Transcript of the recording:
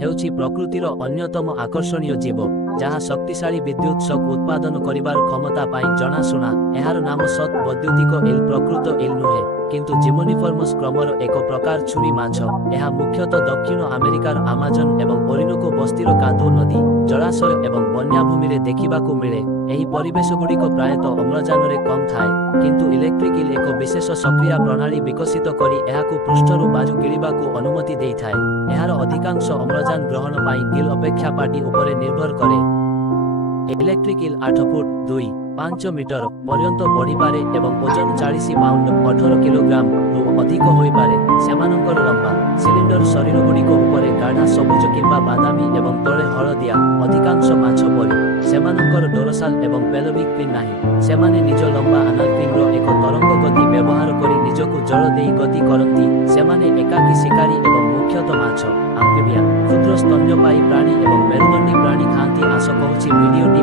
ହେଉଛି ପ୍ରକୃତିର ଅନ୍ୟତମ ଆକର୍ଷଣୀୟ ଜୀବ, ଯାହା ଶକ୍ତିଶାଳୀ ବିଦ୍ୟୁତ୍ ଶକ୍ ଉତ୍ପାଦନ କରିବାର କ୍ଷମତା ପାଇଁ ଜଣାଶୁଣା। ଏହାର ନାମ ସତ୍ ବୈଦ୍ୟୁତିକ ଇଲ୍ ପ୍ରକୃତ ଇଲ୍ ନୁହେଁ, କିନ୍ତୁ ଜିମ୍ନୋଫର୍ମସ୍ କ୍ରମର ଏକ ପ୍ରକାର ଛୁରୀ ମାଛ। ଏହା ମୁଖ୍ୟତଃ ଦକ୍ଷିଣ ଆମେରିକାର ଆମାଜନ୍ ଏବଂ ଓରିନୋକୋ ବସ୍ତିର କାଦୁଅ ନଦୀ, ଜଳାଶୟ ଏବଂ ବନ୍ୟାଭୂମିରେ ଦେଖିବାକୁ ମିଳେ। ଏହି ପରିବେଶଗୁଡ଼ିକ ପ୍ରାୟତଃ ଅମ୍ଳଜାନରେ କମ୍ ଥାଏ, କିନ୍ତୁ ଇଲେକ୍ଟ୍ରିକ୍ ଇଲ୍ ଏକ ବିଶେଷ ସକ୍ରିୟା ପ୍ରଣାଳୀ ବିକଶିତ କରି ଏହାକୁ ପୃଷ୍ଠରୁ ବାୟୁ ଗିଳିବାକୁ ଅନୁମତି ଦେଇଥାଏ। ଏହାର ଅଧିକାଂଶ ଅମ୍ଳଜାନ ଗ୍ରହଣ ପାଇଁ ଗିଲ୍ ଅପେକ୍ଷା ପାଟି ଉପରେ ନିର୍ଭର କରେ। ଇଲେକ୍ଟ୍ରିକ୍ ଇଲ୍ 8 ଫୁଟ 2.5 ମିଟର ପର୍ଯ୍ୟନ୍ତ ବଢ଼ିପାରେ ଏବଂ ଓଜନ 40 ପାଉଣ୍ଡ 18 କିଲୋଗ୍ରାମରୁ ଅଧିକ ହୋଇପାରେ। ସେମାନଙ୍କର ଲମ୍ବା ସିଲିଣ୍ଡର ଶରୀରଗୁଡ଼ିକ ଉପରେ ଗାଢ଼ା ସବୁଜ କିମ୍ବା ବାଦାମୀ ଏବଂ ତଳେ ହଳଦିଆ, ଅଧିକାଂଶ ମାଛ ପରି। ସେମାନଙ୍କର ଡୋରସାଲ୍ ଏବଂ ପେଲଭିକ୍ ଫିନ୍ ନାହିଁ। ସେମାନେ ନିଜ ଲମ୍ବା ଆନାଲ୍ ଫିନ୍‌ର ଏକ ତରଙ୍ଗ ଗତି ବ୍ୟବହାର କରି ନିଜକୁ ଜଳ ଦେଇ ଗତି କରନ୍ତି। ସେମାନେ ଏକାକୀ ଶିକାରୀ ଏବଂ ମୁଖ୍ୟତଃ ମାଛ, ଆମ୍ଫିବିଆନ୍, କ୍ଷୁଦ୍ର ସ୍ତନ୍ୟପାୟୀ ପ୍ରାଣୀ ଏବଂ ମେରୁଦଣ୍ଡୀ ପ୍ରାଣୀ ଖାଆନ୍ତି। ଆଶା କରୁଛି ଭିଡ଼ିଓଟି